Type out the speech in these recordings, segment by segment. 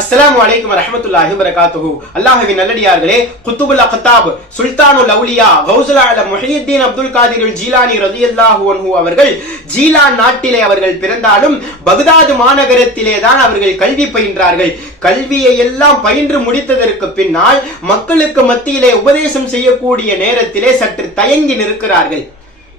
அஸ்ஸலாமு அலைக்கும் வரஹ்மத்துல்லாஹி வபரகாத்துஹு. அல்லாஹ்வின் நல்லடியார்களே, குத்துபுல் அக்தாப் சுல்தானுல் அவுலியா கௌசுல் ஆலம் முஹியுத்தீன் அப்துல் காதிர் ஜீலானி ரலியல்லாஹு அன்ஹு அவர்கள் ஜீலான் நாட்டிலே அவர்கள் பிறந்தாலும் பக்தாது மாநகரத்திலே தான் அவர்கள் கல்வி பயின்றார்கள். கல்வியை எல்லாம் பயின்று முடித்ததற்கு பின்னால் மக்களுக்கு மத்தியிலே உபதேசம் செய்யக்கூடிய நேரத்திலே சற்று தயங்கி நிற்கிறார்கள்.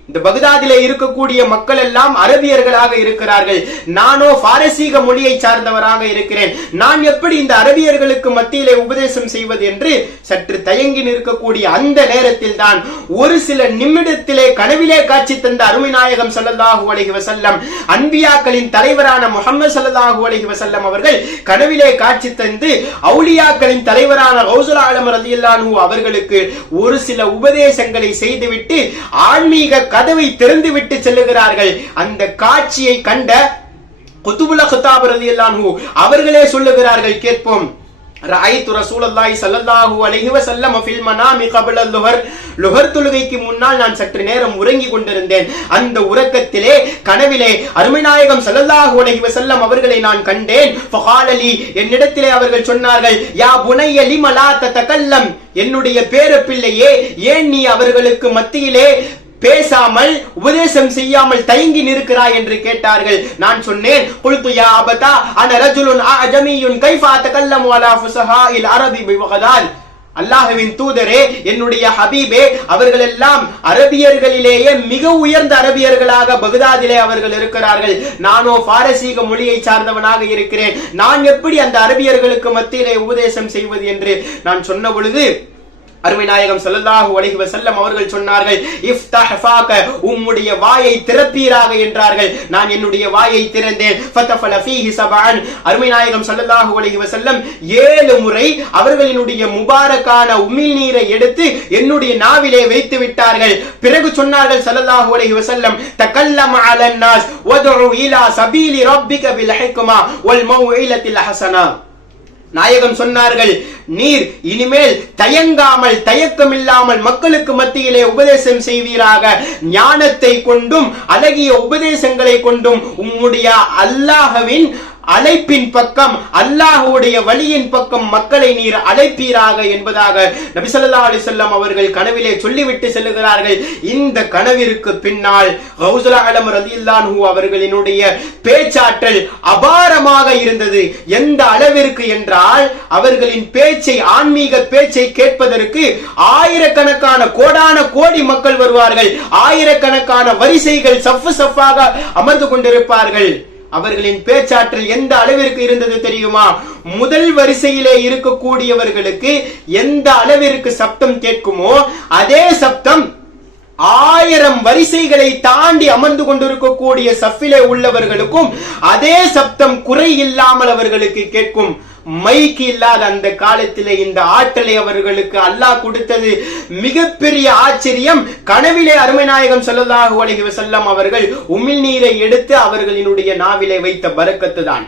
இந்த பக்தாதிலே இருக்கக்கூடிய மக்கள் எல்லாம் அரபியர்களாக இருக்கிறார்கள். நானோ பாரசீக மொழியை சார்ந்தவராக இருக்கிறேன். நான் எப்படி இந்த அரபியர்களுக்கு மத்தியிலே உபதேசம் செய்வது என்று சற்று தயங்கி நிற்கக்கூடிய அந்த நேரத்தில் தான் ஒரு சில நிமிடத்திலே கனவிலே காட்சி தந்த அருமை நாயகம் ஸல்லல்லாஹு அலைஹி வஸல்லம், அன்பியாக்களின் தலைவரான முஹம்மது ஸல்லல்லாஹு அலைஹி வஸல்லம் அவர்கள் கனவிலே காட்சி தந்து அவுலியாக்களின் தலைவரான கௌசுல் ஆலம் ரலியல்லாஹு அன்ஹு அவர்களுக்கு ஒரு சில உபதேசங்களை செய்துவிட்டு ஆன்மீக கதவை திறந்து விட்டு செல்லுகிறார்கள். அந்த காட்சியை கண்ட குத்துபுல் அக்தாப் ரலியல்லாஹு அன்ஹு அவர்களே சொல்லுகிறார்கள், கேட்போம். ரஅய்து ரசூலுல்லாஹி ஸல்லல்லாஹு அலைஹி வஸல்லம் ஃபில் மனாமி قبل الظهر. லுஹர் தொழுகைக்கு முன்னால் நான் சற்று நேரம் உறங்கிக் கொண்டிருந்தேன். அந்த உறக்கத்திலே கனவிலே அருமை நாயகம் ஸல்லல்லாஹு அலைஹி வஸல்லம் அவர்களை நான் கண்டேன். ஃபகால லி, என்னிடத்திலே அவர்கள் சொன்னார்கள், யா புனைய லிம லா ததகல்லம், என்னுடைய பேரப்பிள்ளையே, ஏன் நீ அவர்களுக்கு மத்தியிலே பேசாமல் உபதேசம் செய்யாமல் தயங்கி நிற்கிறாய் என்று கேட்டார்கள். நான் சொன்னேன், குல்து யா அபதா அன ரஜுலுன் அஜமியுன் கைஃப அத்தகல்லமு அலா ஃபுஸஹாஇல் அரபி பிபக்தாத். அல்லாஹ்வின் தூதரே, என்னுடைய ஹபீபே, அவர்கள் எல்லாம் அரபியர்களிலேயே மிக உயர்ந்த அரபியர்களாக பக்தாதிலே அவர்கள் இருக்கிறார்கள். நானோ பாரசீக மொழியை சார்ந்தவனாக இருக்கிறேன். நான் எப்படி அந்த அரபியர்களுக்கு மத்தியிலே உபதேசம் செய்வது என்று நான் சொன்ன பொழுது அருமை நாயகம் ஸல்லல்லாஹு அலைஹி வஸல்லம் அவர்கள் சொன்னார்கள், இஃப்தஹ் ஃபாக, உம்முடைய வாயை திறப்பீராக என்றார்கள். நான் என்னுடைய வாயை திறந்தேன். ஃபதஃபல ஃபீஹி சபஅன். அருமை நாயகம் ஸல்லல்லாஹு அலைஹி வஸல்லம் 7 முறை அவர்களினுடைய முபாரக்கான உமிழ் நீரை எடுத்து என்னுடைய நாவிலே வைத்து விட்டார்கள். பிறகு சொன்னார்கள் ஸல்லல்லாஹு அலைஹி வஸல்லம், தகல்லம அலன் நாஸ் வதுஉ இலா சபீலி ரப்பிக பில் ஹிக்மா வல் மௌஇலத்தில் ஹஸனா. நாயகம் சொன்னார்கள், நீர் இனிமேல் தயங்காமல் தயக்கமில்லாமல் மக்களுக்கு மத்தியிலே உபதேசம் செய்வீராக. ஞானத்தை கொண்டும் அழகிய உபதேசங்களை கொண்டும் உம்முடைய அல்லாஹ்வின் அழைப்பின் பக்கம், அல்லாஹ்வுடைய வழியின் பக்கம் மக்களை நீர் அழைப்பீராக என்பதாக நபி ஸல்லல்லாஹு அலைஹி வஸல்லம் அவர்கள் கனவிலே சொல்லிவிட்டு செல்லுகிறார்கள். இந்த கனவிற்கு பின்னால் கௌசுல் ஆலம் ரலியல்லாஹு அன்ஹு அவர்களினுடைய பேச்சாற்றல் அபாரமாக இருந்தது. எந்த அளவிற்கு என்றால் அவர்களின் பேச்சை, ஆன்மீக பேச்சை கேட்பதற்கு ஆயிரக்கணக்கான கோடான கோடி மக்கள் வருவார்கள். ஆயிரக்கணக்கான வரிசைகள் சஃப் சஃப்பாக அமர்ந்து கொண்டிருப்பார்கள். அவர்களின் பேச்சாற்றல் எந்த அளவிற்கு இருந்தது தெரியுமா? முதல் வரிசையிலே இருக்கக்கூடியவர்களுக்கு எந்த அளவிற்கு சப்தம் கேட்குமோ அதே சப்தம் 1000 வரிசைகளை தாண்டி அமர்ந்து கொண்டிருக்கக்கூடிய சஃபிலே உள்ளவர்களுக்கும் அதே சப்தம் குறை இல்லாமல் அவர்களுக்கு கேட்கும். மைக் இல்லாத அந்த காலத்திலே இந்த ஆற்றலை அவர்களுக்கு அல்லாஹ் கொடுத்தது மிகப்பெரிய ஆச்சரியம். கனவிலே அருமை நாயகம் ஸல்லல்லாஹு அலைஹி வஸல்லம் அவர்கள் உமிழ் நீரை எடுத்து அவர்களினுடைய நாவிலே வைத்த பரக்கத்து தான்.